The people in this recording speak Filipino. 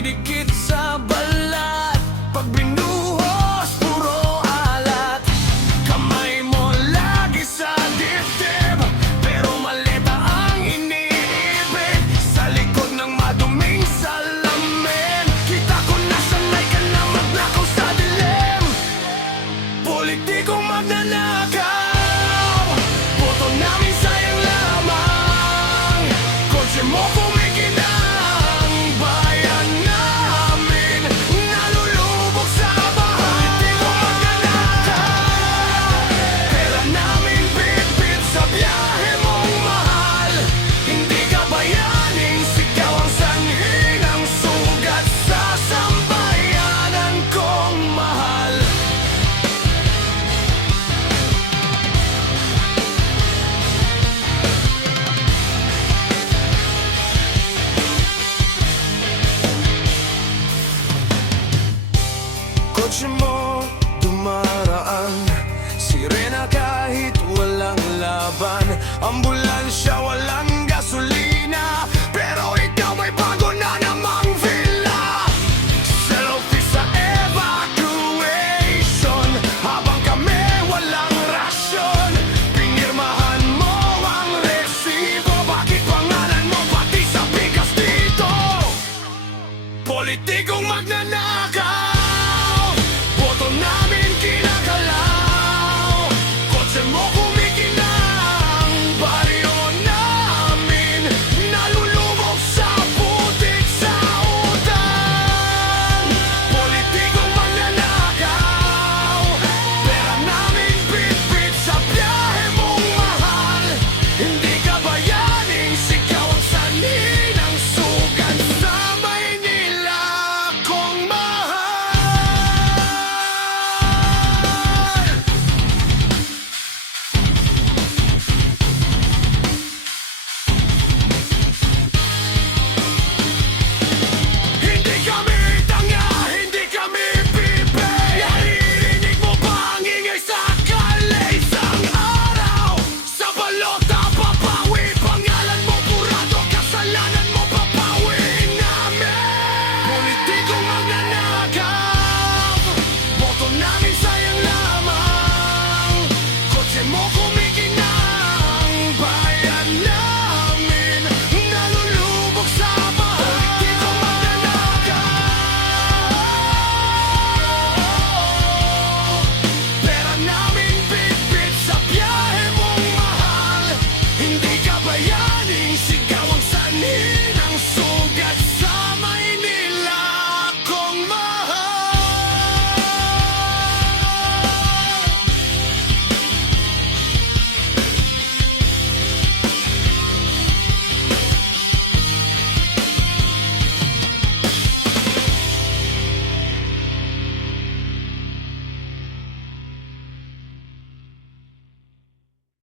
dumidikit sa balat. Pag binuhos, puro alat. Kamay mo lagi sa dibdib, pero maleta ang iniibig. Sa likod ng maduming salamin, kita ko na sanay ka na magnakaw sa dilim. Politikong magnanakaw, boto namin sayang lamang. Kotse mo kumikinang, bayan namin nalulubog sa bahay. Politikong magnanakaw, pera namin bitbit sa biyahe mong mahal. Hindi ka bayaning, sigaw ang sanhi ng sugat sa sambayanan kong mahal. Kotse mo dumaraan, sirena kahit walang laban, ambulansya walang gasolina, pero ikaw may bago na namang villa. Selfie sa evacuation, habang kami walang rasyon. Pinirmahan mo ang resibo, bakit pangalan mo pati sa bigas dito? Politikong magnanakaw,